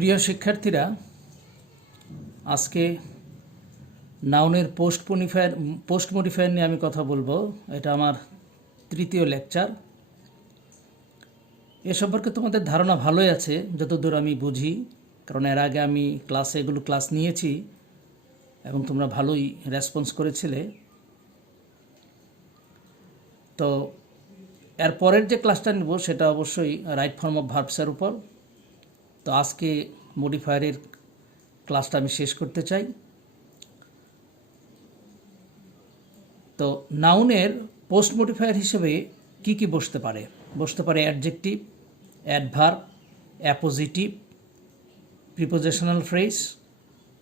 প্রিয় শিক্ষার্থীরা, আজকে নাউনের পোস্ট মডিফায়ার নিয়ে আমি কথা বলবো। এটা আমার তৃতীয় লেকচার। এ সম্পর্কে তোমাদের ধারণা ভালোই আছে যতদূর আমি বুঝি, কারণ এর আগে আমি এগুলো ক্লাস নিয়েছি এবং তোমরা ভালোই রেসপন্স করেছিলে। তো এর পরের যে ক্লাসটা নেব সেটা অবশ্যই রাইট ফর্ম অফ ভার্বসের উপর। তো আজকে মডিফায়ারের ক্লাসটা আমি শেষ করতে চাই। তো নাউনের পোস্ট মডিফায়ার হিসেবে কি কি বসতে পারে adjective, adverb, appositive, prepositional phrase,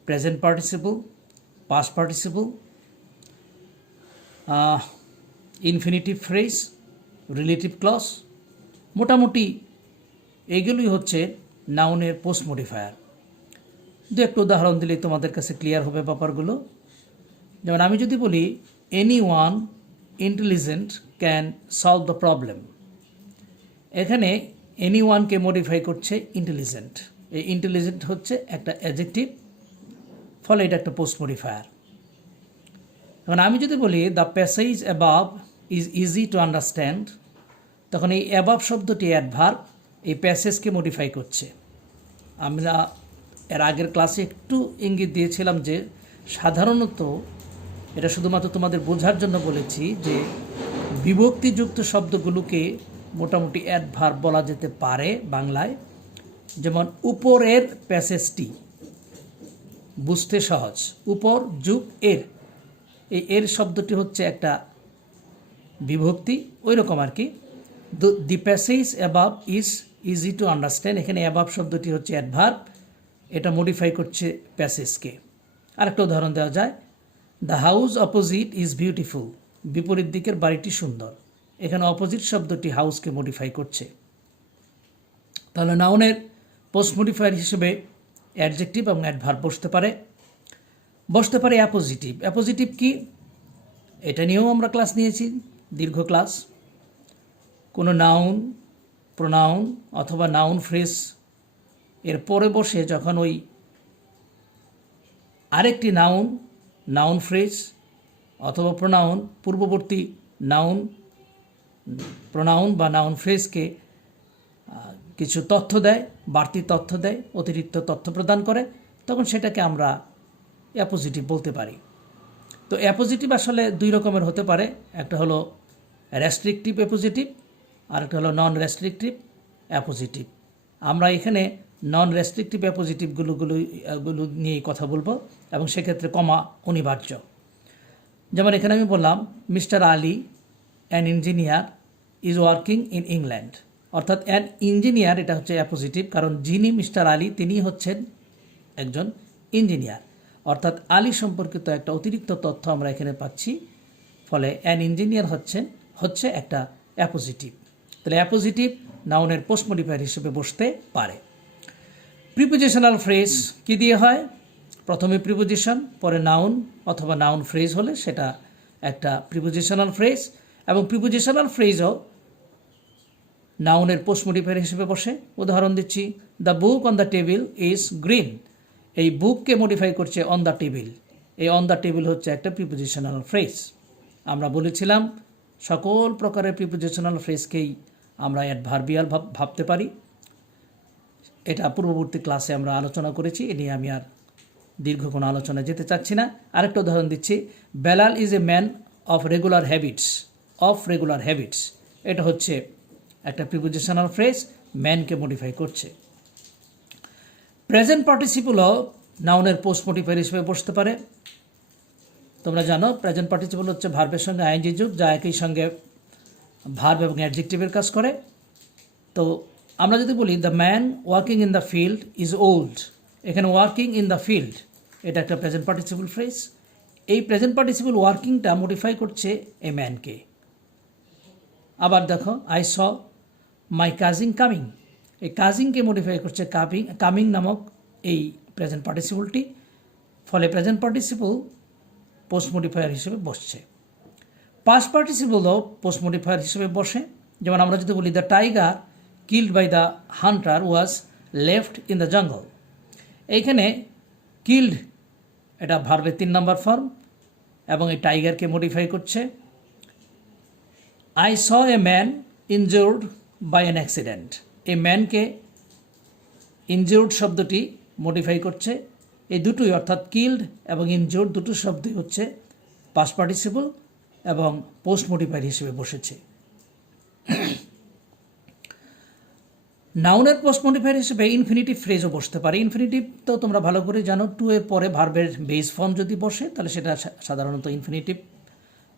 present participle, past participle, infinitive phrase, relative clause. মোটামুটি এইগুলোই হচ্ছে নাউনের পোস্ট মডিফায়ার। দু একটা উদাহরণ দিলেই তোমাদের কাছে ক্লিয়ার হবে ব্যাপারগুলো। যেমন আমি যদি বলি any one intelligent can solve the problem, এখানে এনি ওয়ানকে মডিফাই করছে ইন্টেলিজেন্ট। এই ইন্টেলিজেন্ট হচ্ছে একটা অ্যাডজেক্টিভ, ফলে এটা একটা পোস্ট মডিফায়ার। এখন আমি যদি বলি the passage above is easy to understand, তখন এই অ্যাবাভ শব্দটি অ্যাডভার্ব এই প্যাসেজকে মডিফাই করছে। আমরা এর আগের ক্লাসে একটু ইঙ্গিত দিয়েছিলাম যে সাধারণত এটা শুধুমাত্র তোমাদের বোঝার জন্য বলেছি যে বিভক্তিযুক্ত শব্দগুলোকে মোটামুটি অ্যাডভার্ব বলা যেতে পারে বাংলায়। যেমন উপরের প্যাসেজটি, বুঝতে সহজ, উপর যুগ এর, এই এর শব্দটি হচ্ছে একটা বিভক্তি, ওই রকম আর কি। The passage above is easy to understand, এখানে অ্যাবাভ শব্দটি হচ্ছে অ্যাডভার্ব, এটা মডিফাই করছে প্যাসেজকে। আরেকটা উদাহরণ দেওয়া যায়, the house opposite is beautiful, বিপরীত দিকের বাড়িটি সুন্দর, এখানে অপোজিট শব্দটি হাউসকে মডিফাই করছে। তাহলে নাউনের পোস্ট মডিফায়ার হিসেবে অ্যাডজেক্টিভ এবং অ্যাডভার্ব বসতে পারে অ্যাপোজিটিভ। অ্যাপোজিটিভ কি, এটা নিয়েও আমরা ক্লাস নিয়েছি, দীর্ঘ ক্লাস। কোনো নাউন, প্রোনাউন অথবা নাউন ফ্রেজ এর পরে বসে যখন ওই আরেকটি নাউন ফ্রেজ অথবা প্রোনাউন পূর্ববর্তী প্রোনাউন বা নাউন ফ্রেজকে কিছু তথ্য দেয়, বাড়তি তথ্য দেয়, অতিরিক্ত তথ্য প্রদান করে, তখন সেটাকে আমরা অ্যাপোজিটিভ বলতে পারি। তো অ্যাপোজিটিভ আসলে দুই রকমের হতে পারে, একটা হলো রেস্ট্রিকটিভ অ্যাপোজিটিভ আর একটা হলো নন রেস্ট্রিকটিভ অ্যাপোজিটিভ। আমরা এখানে নন রেস্ট্রিকটিভ অ্যাপোজিটিভগুলো নিয়েই কথা বলবো এবং সেক্ষেত্রে কমা অনিবার্য। যেমন এখানে আমি বললাম mister Ali an engineer is working in England, অর্থাৎ অ্যান ইঞ্জিনিয়ার এটা হচ্ছে অ্যাপোজিটিভ, কারণ যিনি মিস্টার আলী তিনি হচ্ছেন একজন ইঞ্জিনিয়ার, অর্থাৎ আলী সম্পর্কিত একটা অতিরিক্ত তথ্য আমরা এখানে পাচ্ছি, ফলে অ্যান ইঞ্জিনিয়ার হচ্ছে একটা অ্যাপোজিটিভ। তাহলে অ্যাপোজিটিভ নাউনের পোস্ট মডিফায়ার হিসেবে বসতে পারে। প্রিপোজিশনাল ফ্রেজ কি দিয়ে হয়, প্রথমে প্রিপোজিশন, পরে নাউন অথবা নাউন ফ্রেজ হলে সেটা একটা প্রিপোজিশনাল ফ্রেজ, এবং প্রিপোজিশনাল ফ্রেজও নাউনের পোস্ট মডিফায়ার হিসেবে বসে। উদাহরণ দিচ্ছি, the book on the table is green, এই বুককে মডিফাই করছে অন দ্য টেবিল, এই অন দ্য টেবিল হচ্ছে একটা প্রিপোজিশনাল ফ্রেজ। আমরা বলেছিলাম সকল প্রকারের প্রিপোজিশনাল ফ্রেজকেই আমরা অ্যাডভার্বিয়াল ভাবতে পারি, এটা পূর্ববর্তী ক্লাসে আমরা আলোচনা করেছি, এ নিয়ে আমি আর দীর্ঘ কোনো আলোচনা যেতে চাচ্ছি না। আরেকটা উদাহরণ দিচ্ছি, Belal is a man of regular habits, এটা হচ্ছে একটা প্রিপোজিশনাল ফ্রেজ, ম্যানকে মডিফাই করছে। প্রেজেন্ট পার্টিসিপলও নাউনের পোস্ট মডিফায়ার হিসেবে বসতে পারে। তোমরা জানো প্রেজেন্ট পার্টিসিপল হচ্ছে ভার্বের সঙ্গে আইএনজি যোগ, যা একই সঙ্গে ভার্ব এবং অ্যাডজেক্টিভের কাজ করে। তো আমরা যদি বলি the man working in the field is old, এখানে ওয়ার্কিং ইন দ্য ফিল্ড এটা একটা প্রেজেন্ট পার্টিসিপল ফ্রেজ। এই প্রেজেন্ট পার্টিসিপল ওয়ার্কিংটা মডিফাই করছে এ ম্যানকে। আবার দেখো, I saw my cousin coming, এই কাজিংকে মডিফাই করছে কামিং নামক এই প্রেজেন্ট পার্টিসিপলটি, ফলে প্রেজেন্ট পার্টিসিপল পোস্ট মডিফায়ার হিসেবে বসছে। পাস্ট পার্টিসিপলও পোস্ট মডিফায়ার হিসেবে বসে। যেমন আমরা যদি বলি the tiger killed by the hunter was left in the jungle, এইখানে কিল্ড এটা ভার্বের 3 নম্বর ফর্ম এবং এই টাইগারকে মডিফাই করছে। I saw a man injured by an accident, এই ম্যানকে ইনজিউর্ড শব্দটি মডিফাই করছে। এই দুটোই অর্থাৎ কিল্ড এবং ইনজিউর্ড দুটো শব্দই হচ্ছে পাস্ট পার্টিসিপল এবং পোস্ট মডিফাইড হিসেবে বসেছে। নাউনের পোস্ট মডিফায়ার হিসেবে ইনফিনিটিভ ফ্রেজও বসতে পারে। ইনফিনিটিভ তো তোমরা ভালো করে জানো, টু এর পরে ভার্বের বেস ফর্ম যদি বসে তাহলে সেটা সাধারণত ইনফিনিটিভ,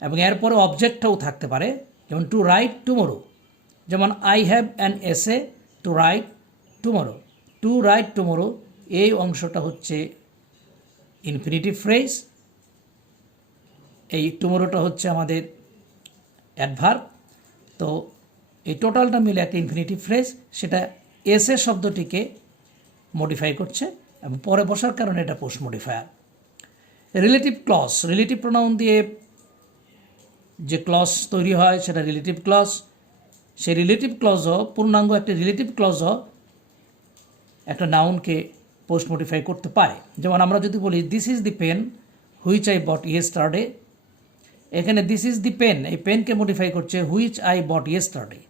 এবং এরপরে অবজেক্টটাও থাকতে পারে, যেমন টু রাইট টুমোরো, যেমন I have an essay to write tomorrow. To write tomorrow এই অংশটা হচ্ছে ইনফিনিটিভ ফ্রেজ, এই টুমোরোটা হচ্ছে আমাদের অ্যাডভার্ব। তো এই টোটালটা মিলে একটা ইনফিনিটিভ ফ্রেজ, সেটা এসে শব্দটিকে মডিফাই করছে এবং পরে বসার কারণে এটা post modifier. Relative clause, relative pronoun দিয়ে যে ক্লজ তৈরি হয় সেটা রিলেটিভ ক্লজ। সেই রিলেটিভ ক্লজও পূর্ণাঙ্গ একটা রিলেটিভ ক্লজও একটা নাউনকে পোস্ট মডিফাই করতে পারে। যেমন আমরা যদি বলি this is the pen which I bought yesterday, এখানে দিস ইজ দি পেন, এই পেনকে মডিফাই করছে হুইচ আই বট ইয়েস্টারডে,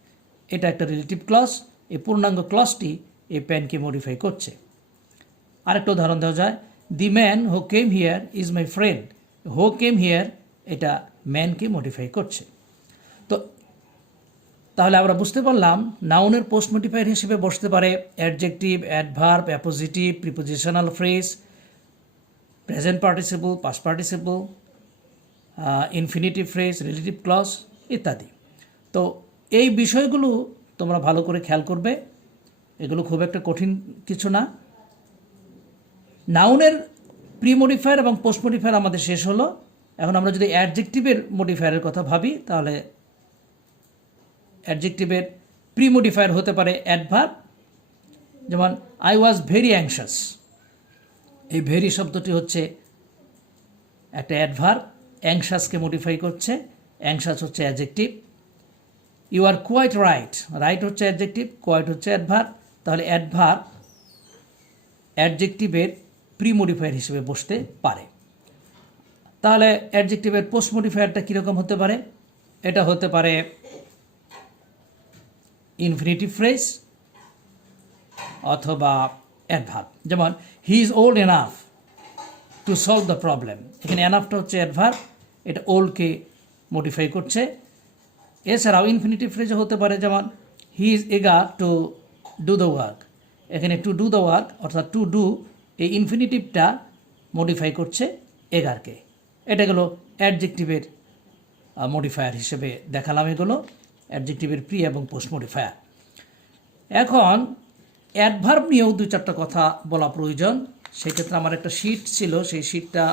এটা একটা রিলেটিভ ক্লজ। এই পূর্ণাঙ্গ ক্লজটি এই পেনকে মডিফাই করছে। আরেকটা উদাহরণ দেওয়া যায়, the man who came here is my friend, who came here এটা ম্যানকে মডিফাই করছে। তো তাহলে আমরা বুঝতে পারলাম নাউনের পোস্ট মডিফায়ার হিসেবে বসতে পারে adjective, adverb, appositive, prepositional phrase, present participle, past participle, infinitive phrase, relative clause ইত্যাদি। তো এই বিষয়গুলো তোমরা ভালো করে খেয়াল করবে, এগুলো খুব একটা কঠিন কিছু না। নাউনের প্রি মডিফায়ার এবং পোস্ট মডিফায়ার আমাদের শেষ হলো। এখন আমরা যদি অ্যাডজেক্টিভের মডিফায়ারের কথা ভাবি, তাহলে অ্যাডজেক্টিভের প্রি মডিফায়ার হতে পারে অ্যাডভার্ব, যেমন আই ওয়াজ ভেরি অ্যাংশাস, এই ভেরি শব্দটি হচ্ছে একটা অ্যাডভার্ব, অ্যাংশাসকে মডিফাই করছে, অ্যাংশাস হচ্ছে adjective. You are quite right, right হচ্ছে অ্যাডজেক্টিভ, কোয়াইট হচ্ছে অ্যাডভার্ব। তাহলে অ্যাডভার্ব অ্যাডজেক্টিভের প্রি মডিফায়ার হিসেবে বসতে পারে। তাহলে অ্যাডজেক্টিভের পোস্ট মডিফায়ারটা কীরকম হতে পারে? এটা হতে পারে ইনফিনিটিভ ফ্রেজ অথবা অ্যাডভার্ব, যেমন he is old enough to solve the problem, এখানে এনাফটা হচ্ছে অ্যাডভার্ব, এটা ওল্ডকে মডিফাই করছে। এছাড়াও ইনফিনিটিভ ফ্রেজও হতে পারে, যেমন হি ইজ এগার টু ডু দ্য ওয়ার্ক, এখানে টু ডু দ্য ওয়ার্ক অর্থাৎ টু ডু এই ইনফিনিটিভটা মডিফাই করছে এগারকে। এটা গেলো অ্যাডজেক্টিভের মডিফায়ার হিসেবে দেখালাম, এগুলো অ্যাডজেক্টিভের প্রি এবং পোস্ট মডিফায়ার। এখন অ্যাডভার্ব নিয়েও 2-4টা কথা বলা প্রয়োজন। সেক্ষেত্রে আমার একটা শিট ছিল, সেই শিটটা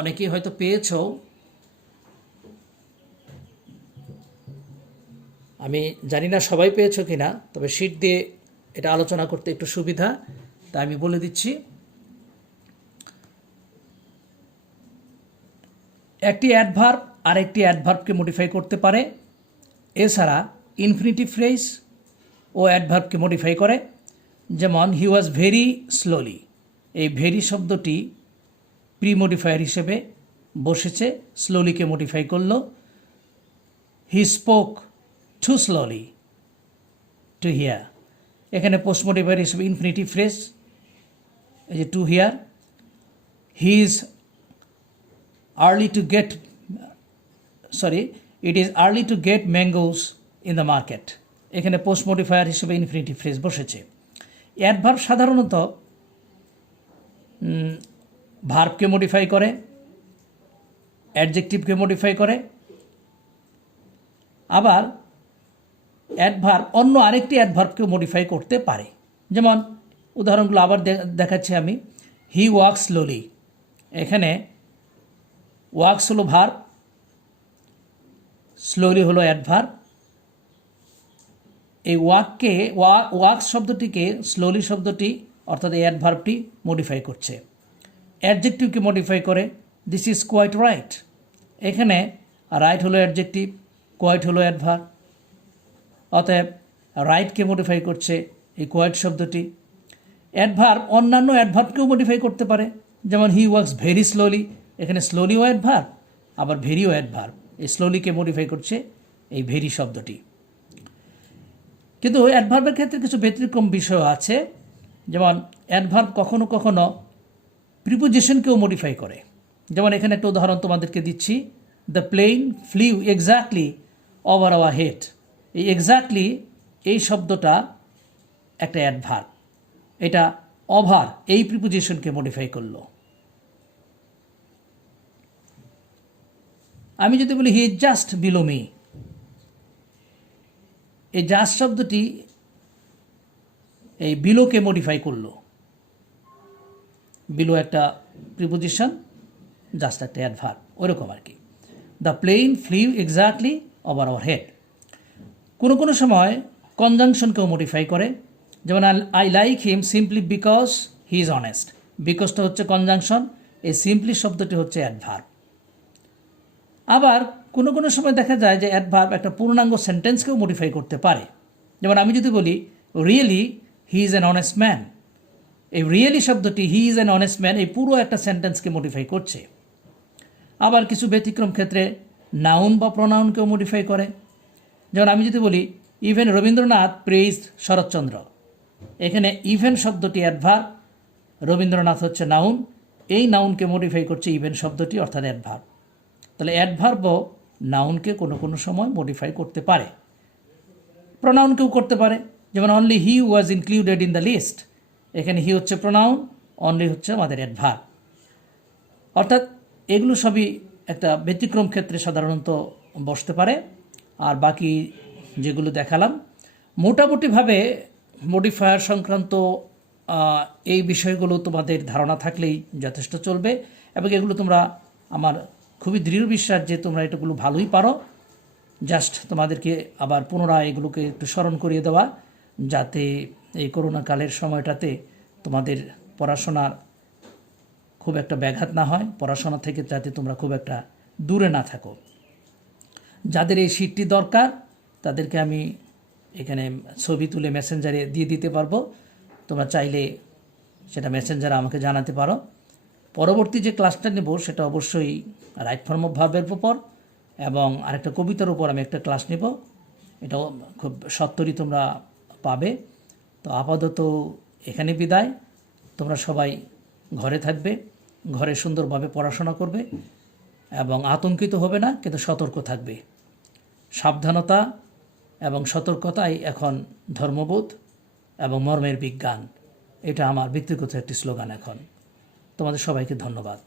অনেকেই হয়তো পেয়েছো, আমি জানি না সবাই পেয়েছো কিনা, তবে শিট দিয়ে এটা আলোচনা করতে একটু সুবিধা, তাই আমি বলে দিচ্ছি। একটি অ্যাডভার্ব আরেকটি অ্যাডভার্বকে মডিফাই করতে পারে। এছাড়া ইনফিনিটিভ ফ্রেজ ও অ্যাডভার্বকে মডিফাই করে, যেমন হি ওয়াজ ভেরি স্লোলি, এই ভেরি শব্দটি প্রি মডিফায়ার হিসেবে বসেছে, স্লোলিকে মডিফাই করলো। He spoke too slowly to hear, এখানে পোস্ট মডিফায়ার হিসেবে ইনফিনিটিভ ফ্রেজ, এই যে to hear. He is early to get it is early to get mangoes in the market, এখানে পোস্ট মডিফায়ার হিসেবে ইনফিনিটিভ ফ্রেজ বসেছে। Adverb সাধারণত ভার্বকে modify করে, অ্যাডজেক্টিভকে modify করে, আবার অ্যাডভার্ব অন্য আরেকটি অ্যাডভার্বকেও মডিফাই করতে পারে। যেমন উদাহরণগুলো আবার দেখাচ্ছি আমি। হি ওয়াক স্লোলি, এখানে ওয়াক্স হলো ভার্ব, স্লোলি হলো অ্যাডভার্ব। এই ওয়াক্স শব্দটিকে স্লোলি শব্দটি অর্থাৎ এই অ্যাডভার্বটি মডিফাই করছে। অ্যাডজেক্টিভকে মডিফাই করে, দিস ইজ কোয়াইট রাইট, এখানে রাইট হলো অ্যাডজেক্টিভ, কোয়াইট হলো অ্যাডভার্ব, অতএব রাইটকে মডিফাই করছে এই কোয়াইট শব্দটি। অ্যাডভার্ব অন্যান্য অ্যাডভার্বকেও মডিফাই করতে পারে, যেমন হি ওয়ার্কস ভেরি স্লোলি, এখানে স্লোলিও অ্যাডভার্ব আবার ভেরিও অ্যাডভার্ব। এই স্লোলিকে মডিফাই করছে এই ভেরি শব্দটি। কিন্তু অ্যাডভার্বের ক্ষেত্রে কিছু ব্যতিক্রম বিষয় আছে, যেমন অ্যাডভার্ব কখনো কখনো প্রিপোজিশনকেও মডিফাই করে। যেমন এখানে একটা উদাহরণ তোমাদেরকে দিচ্ছি, the plane flew exactly over our head. এই এক্স্যাক্টলি এই শব্দটা একটা অ্যাডভার্ব, এটা ওভার এই প্রিপোজিশনকে মডিফাই করলো। আমি যদি বলি he is just below me, এই জাস্ট শব্দটি এই বিলোকে মডিফাই করলো। বিলো একটা প্রিপোজিশন, জাস্ট একটা অ্যাডভার্ব, ওইরকম আর কি। The plane flew exactly over our head. কোনো কোনো সময় কনজাংশনকেও মডিফাই করে, যেমন I like him simply because he is honest. বিকজটা হচ্ছে কনজাংশন, এই সিম্পলি শব্দটি হচ্ছে অ্যাডভার্ব। আবার কোনো কোনো সময় দেখা যায় যে অ্যাডভার্ব একটা পূর্ণাঙ্গ সেন্টেন্সকেও মডিফাই করতে পারে। যেমন আমি যদি বলি really he is an honest man, এই রিয়েলি শব্দটি he is an honest man এই পুরো একটা সেন্টেন্সকে মডিফাই করছে। আবার কিছু ব্যতিক্রম ক্ষেত্রে নাউন বা প্রনাউনকেও মডিফাই করে। যেমন আমি যদি বলি ইভেন রবীন্দ্রনাথ প্রেইজড শরৎচন্দ্র, এখানে ইভেন শব্দটি অ্যাডভার্ব, রবীন্দ্রনাথ হচ্ছে নাউন, এই নাউনকে মডিফাই করছে ইভেন শব্দটি অর্থাৎ অ্যাডভার্ব। তাহলে অ্যাডভার্বও নাউনকে কোনো কোনো সময় মডিফাই করতে পারে, প্রনাউনকেও করতে পারে। যেমন only he was included in the list, এখানে হি হচ্ছে প্রনাউন, অনলি হচ্ছে আমাদের অ্যাডভার্ব। অর্থাৎ এগুলো সবই একটা ব্যতিক্রম ক্ষেত্রে সাধারণত বসতে পারে। আর বাকি যেগুলো দেখালাম মোটামুটিভাবে মডিফায়ার সংক্রান্ত এই বিষয়গুলো তোমাদের ধারণা থাকলেই যথেষ্ট চলবে, এবং এগুলো তোমরা আমার খুবই দৃঢ় বিশ্বাস যে তোমরা এটাগুলো ভালোই পারো। জাস্ট তোমাদেরকে আবার পুনরায় এগুলোকে একটু স্মরণ করিয়ে দেওয়া, যাতে এই করোনাকালের সময়টাতে তোমাদের পড়াশোনার খুব একটা ব্যাঘাত না হয়, পড়াশোনা থেকে যাতে তোমরা খুব একটা দূরে না থাকো। যাদের এই শীটটি দরকার তাদেরকে আমি এখানে ছবি তুলে মেসেঞ্জারে দিয়ে দিতে পারবো, তোমরা চাইলে সেটা মেসেঞ্জারে আমাকে জানাতে পারো। পরবর্তী যে ক্লাসটা নেব সেটা অবশ্যই রাইট ফর্ম অফ ভার্বের উপর, এবং আরেকটা কবিতার উপর আমি একটা ক্লাস নেব, এটাও খুব সত্তরই তোমরা পাবে। তো আপাতত এখানে বিদায়। তোমরা সবাই ঘরে থাকবে, ঘরে সুন্দরভাবে পড়াশোনা করবে এবং আতঙ্কিত হবে না, কিন্তু সতর্ক থাকবে। সাবধানতা এবং সতর্কতাই এখন ধর্মবোধ এবং মর্মের বিজ্ঞান, এটা আমার ব্যক্তিগত একটি স্লোগান এখন। তোমাদের সবাইকে ধন্যবাদ।